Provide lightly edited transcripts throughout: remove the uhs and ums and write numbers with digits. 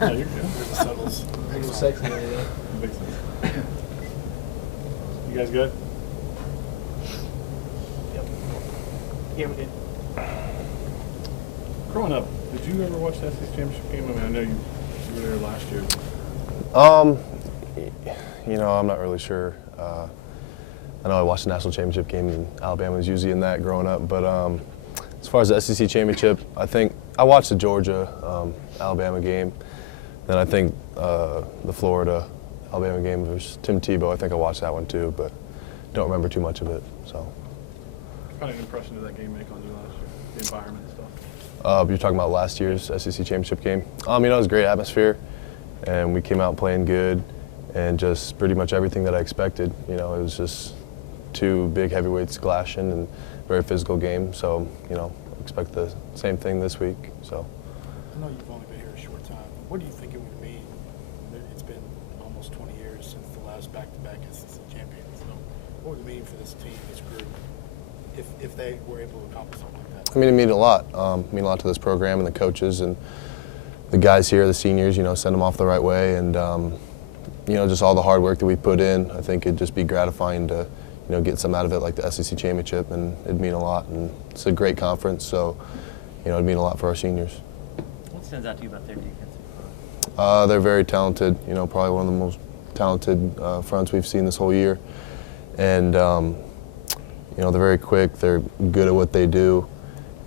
No, you're good. Settles. It was sexy. Yeah. Big sense. You guys good? Yep. Yeah, we did. Growing up, did you ever watch the SEC championship game? I mean, I know you were there last year. I'm not really sure. I know I watched the national championship game, and Alabama was usually in that growing up. But as far as the SEC championship, I think I watched the Georgia Alabama game. Then I think the Florida Alabama game was Tim Tebow. I think I watched that one too, but don't remember too much of it. So. What kind of impression did that game make on you last year? The environment and stuff. You're talking about last year's SEC championship game. It was a great atmosphere, and we came out playing good, and just pretty much everything that I expected. It was just two big heavyweights clashing and very physical game. So, expect the same thing this week. So. I know you've only been here a short time. What do you think it would mean? It's been almost 20 years since the last back-to-back SEC champions. So, what would it mean for this team, this group, if they were able to accomplish something like that? It mean a lot. Mean a lot to this program and the coaches and the guys here, the seniors. Send them off the right way, and just all the hard work that we put in. I think it'd just be gratifying to, get some out of it like the SEC championship, and it'd mean a lot. And it's a great conference, so it'd mean a lot for our seniors. What stands out to you about their defensive front? They're very talented. Probably one of the most talented fronts we've seen this whole year, and they're very quick. They're good at what they do,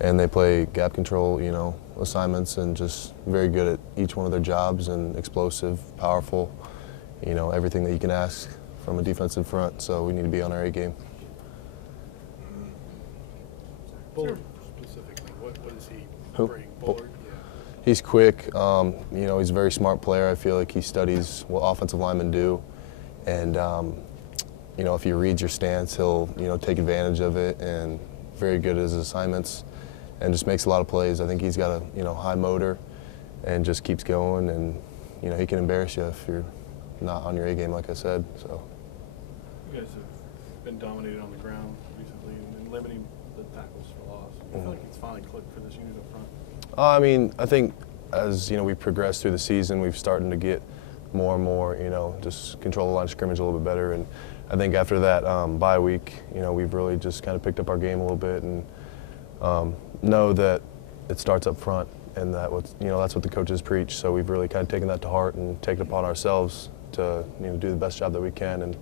and they play gap control, assignments, and just very good at each one of their jobs, and explosive, powerful, everything that you can ask from a defensive front. So we need to be on our A game. Bullard specifically, what does he Who? bring? Bullard? Yeah. He's quick. He's a very smart player. I feel like he studies what offensive linemen do, and if he reads your stance, he'll take advantage of it, and very good at his assignments, and just makes a lot of plays. I think he's got a high motor, and just keeps going, and he can embarrass you if you're not on your A game, like I said. So. You guys have been dominated on the ground recently and limiting the tackles for loss. I feel like it's finally clicked for this unit up front. I think as we progress through the season, we've started to get more and more, just control the line of scrimmage a little bit better. And I think after that bye week, we've really just kind of picked up our game a little bit, and know that it starts up front, and that that's what the coaches preach. So we've really kind of taken that to heart and taken it upon ourselves to do the best job that we can, and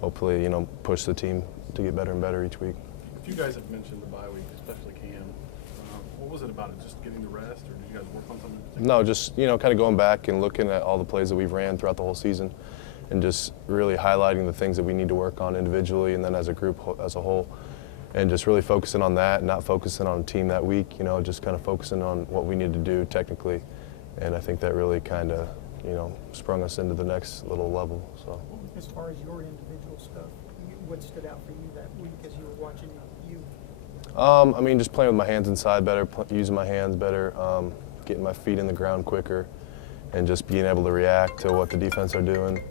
hopefully push the team to get better and better each week. If you guys have mentioned the bye week, especially Cam, what was it about it? Just getting the rest, or did you guys work on something? No, just kind of going back and looking at all the plays that we've ran throughout the whole season, and just really highlighting the things that we need to work on individually and then as a group as a whole, and just really focusing on that, not focusing on a team that week. Just kind of focusing on what we need to do technically, and I think that really kind of sprung us into the next little level. So. As far as your individual stuff, what stood out for you that week as you were watching you? Just playing with my hands inside better, using my hands better, getting my feet in the ground quicker, and just being able to react to what the defense are doing.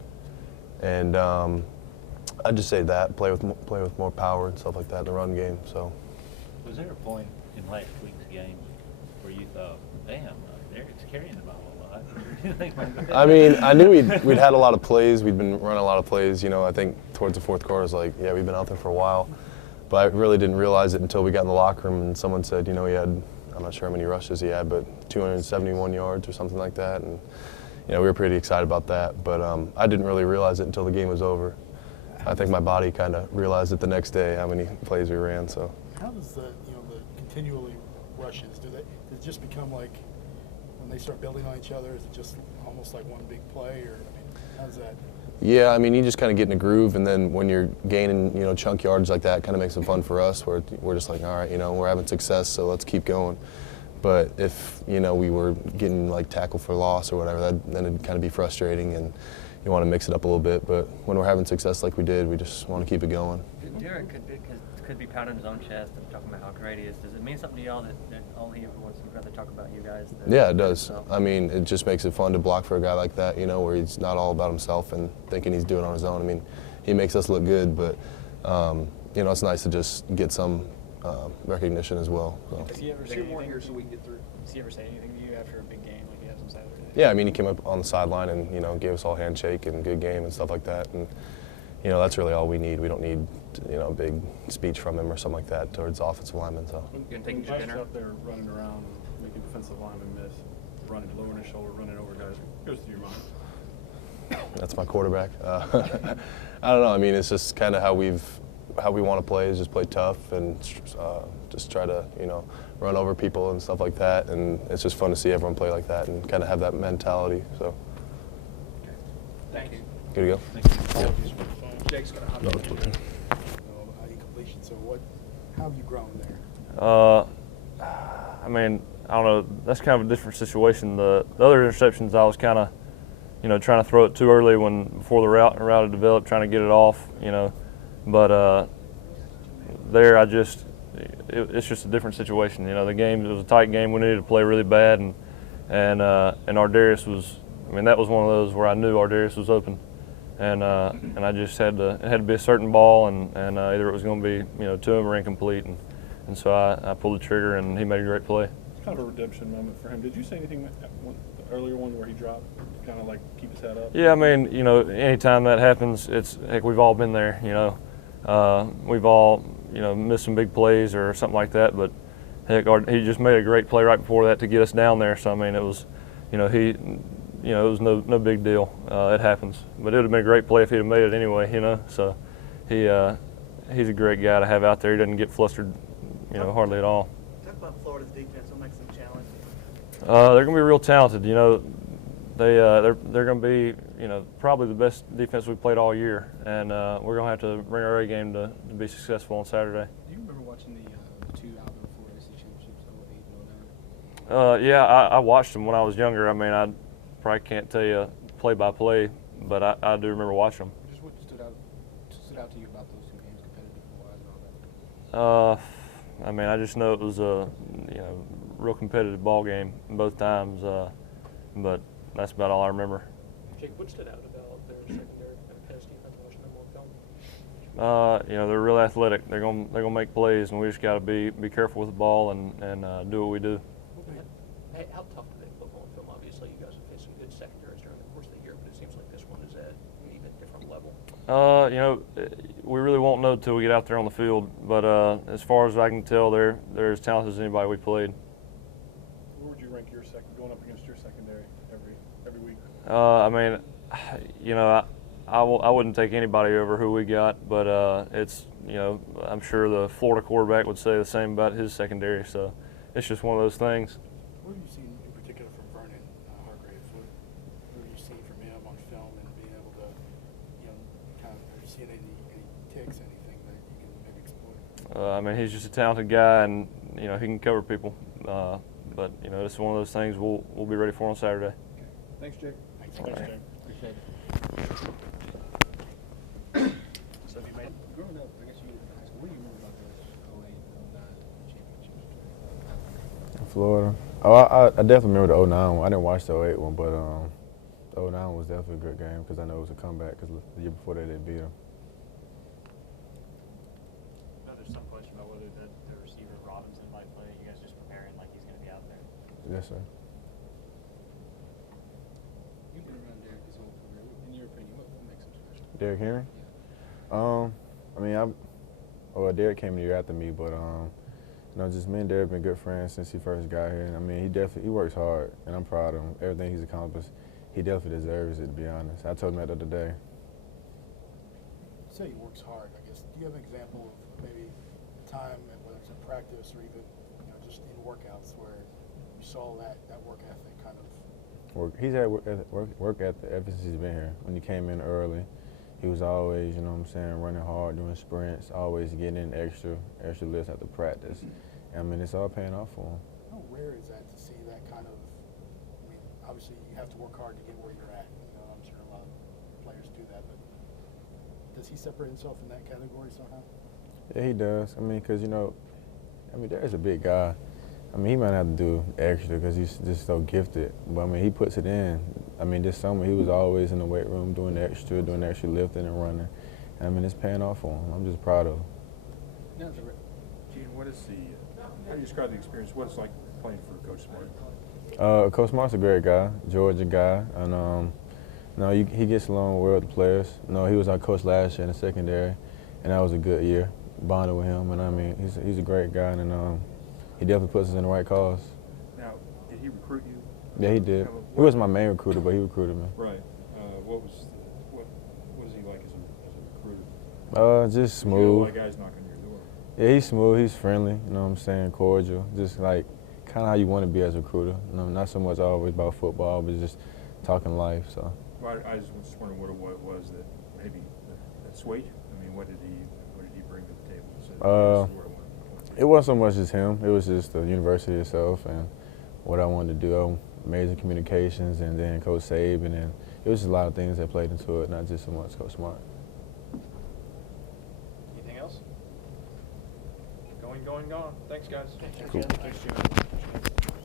And I'd just say that, play with more power and stuff like that in the run game. So. Was there a point in last week's game where you thought, damn, Derek's carrying the ball a lot? I knew we'd had a lot of plays. We'd been running a lot of plays. I think towards the fourth quarter, I was like, yeah, we've been out there for a while. But I really didn't realize it until we got in the locker room and someone said, he had, I'm not sure how many rushes he had, but 271 yards or something like that. And, we were pretty excited about that. But I didn't really realize it until the game was over. I think my body kind of realized it the next day how many plays we ran. So. How does the continually rushes, does it just become like when they start building on each other, is it just almost like one big play, or how's that? Yeah, you just kind of get in a groove, and then when you're gaining, chunk yards like that, kind of makes it fun for us, where we're just like, all right, we're having success, so let's keep going. But if, we were getting like tackled for loss or whatever, then it'd kind of be frustrating, and you want to mix it up a little bit. But when we're having success like we did, we just want to keep it going. Derek could be pounding his own chest and talking about how great he is. Does it mean something to y'all that all he ever wants to rather talk about you guys? Yeah, it does. It just makes it fun to block for a guy like that, where he's not all about himself and thinking he's doing it on his own. He makes us look good, but, it's nice to just get some recognition as well. So. Does he ever say anything? Here so we can get through. Does he ever say anything to you after a big game like he has on Saturday? Yeah, I mean, he came up on the sideline and, you know, gave us all a handshake and good game and stuff like that. And, you know, that's really all we need. We don't need, you know, a big speech from him or something like that towards offensive linemen. So. You gonna take him to Life's dinner? out there running around, making defensive linemen miss, running, lowering his shoulder, running over guys. What goes through your mind? That's my quarterback. I don't know. I mean, it's just kind of how we want to play is just play tough and just try to, you know, run over people and stuff like that. And it's just fun to see everyone play like that and kind of have that mentality. So. Thank you. Good to go. Thank you. Jake's going to hop No, in. it's okay. Incompletion. So how have you grown there? I mean, I don't know. That's kind of a different situation. The other interceptions, I was kind of, you know, trying to throw it too early before the route had developed, trying to get it off, you know. But there, it's just a different situation. You know, it was a tight game. We needed to play really bad, and Ardarius was. I mean, that was one of those where I knew Ardarius was open, and I just it had to be a certain ball, and either it was going to be, you know, to him or incomplete, and so I pulled the trigger, and he made a great play. It's kind of a redemption moment for him. Did you say anything the earlier one where he dropped, kind of like keep his head up? Yeah, I mean, you know, anytime that happens, heck, we've all been there, you know. We've all, you know, missed some big plays or something like that, but heck, he just made a great play right before that to get us down there. So, I mean, it was, you know, it was no big deal. It happens. But it would have been a great play if he'd have made it anyway, you know. So he's a great guy to have out there. He doesn't get flustered, you know, hardly at all. Talk about Florida's defense. What makes them challenging? They're going to be real talented. You know, they're going to be, you know, probably the best defense we've played all year, and we're going to have to bring our A game to be successful on Saturday. Do you remember watching the two Alabama Florida SEC championships, 08 and 09? Yeah, I watched them when I was younger. I mean, I probably can't tell you play by play, but I do remember watching them. Just what stood out to you about those two games, competitive-wise and all that? I mean, I just know it was a, you know, real competitive ball game both times, but that's about all I remember. Jake, what stood out about their secondary and pass defense watching them on film? You know, they're real athletic. They're gonna make plays, and we just got to be careful with the ball and do what we do. Hey, how tough do they look on film? Obviously, you guys have faced some good secondaries during the course of the year, but it seems like this one is at an even different level. You know, we really won't know until we get out there on the field. But as far as I can tell, they're as talented as anybody we played. Where would you rank your going up against your secondary every week? I mean, you know, I wouldn't take anybody over who we got, but it's, you know, I'm sure the Florida quarterback would say the same about his secondary. So it's just one of those things. What have you seen in particular from Vernon Hargraves? What have you seen from him on film and being able to, you know, kind of, have you seen any ticks, anything that you can maybe exploit? I mean, he's just a talented guy, and, you know, he can cover people. But, you know, it's one of those things we'll be ready for on Saturday. Okay. Thanks, Jake. Thanks, All right. Jake. Appreciate it. So have you made, growing up, I guess you were in high school, what do you remember about those 08 and 09 championships? Florida. Oh, I definitely remember the 09 one. I didn't watch the 08 one, but the 09 was definitely a good game because I know it was a comeback because the year before that they beat them. There's some question about whether the receiver Robinson might play. You guys just preparing like he's going to be out there? Yes, sir. You've been around Derek his whole career. In your opinion, what makes him special? Derrick Henry? Yeah. I mean, Derrick came the year after me, but you know, just me and Derrick been good friends since he first got here. I mean, he works hard, and I'm proud of him. Everything he's accomplished, he definitely deserves it, to be honest. I told him that the other day. You say he works hard, I guess. Do you have an example of maybe a time, whether it's in practice or even, you know, just in workouts where you saw that work ethic kind of? He's had work ethic ever since he's been here. When he came in early, he was always, you know what I'm saying, running hard, doing sprints, always getting in extra lifts after practice. And, I mean, it's all paying off for him. How rare is that to see that kind of, I mean, obviously you have to work hard to get where you're at. You know, I'm sure a lot of players do that, but does he separate himself in that category somehow? Yeah, he does. I mean, because, you know, Derek's a big guy. I mean, he might have to do extra because he's just so gifted. But, I mean, he puts it in. I mean, this summer he was always in the weight room doing extra lifting and running. And, I mean, it's paying off for him. I'm just proud of him. Yeah, Gene, how do you describe the experience? What it's like playing for Coach Smart? Coach Smart's a great guy, Georgia guy, and no, he gets along well with the players. No, he was our coach last year in the secondary, and that was a good year. Bonded with him, and I mean, he's a great guy, and he definitely puts us in the right cause. Now, did he recruit you? Yeah, he did. He wasn't my main recruiter, but he recruited me. Right. What was he like as a recruiter? Just You got a lot smooth. of guys knocking on your door. Yeah, he's smooth. He's friendly. You know what I'm saying? Cordial. Just like kind of how you want to be as a recruiter. You know, not so much always about football, but just talking life. So. Well, I was just wondering what it was that maybe that swayed you. I mean, what did he bring to the table? So this is where I want to It wasn't so much just him. It was just the university itself and what I wanted to do. Amazing communications, and then Coach Saban, and it was just a lot of things that played into it, not just so much Coach Smart. Anything else? Going. Thanks, guys. Cool. Thanks, Jim.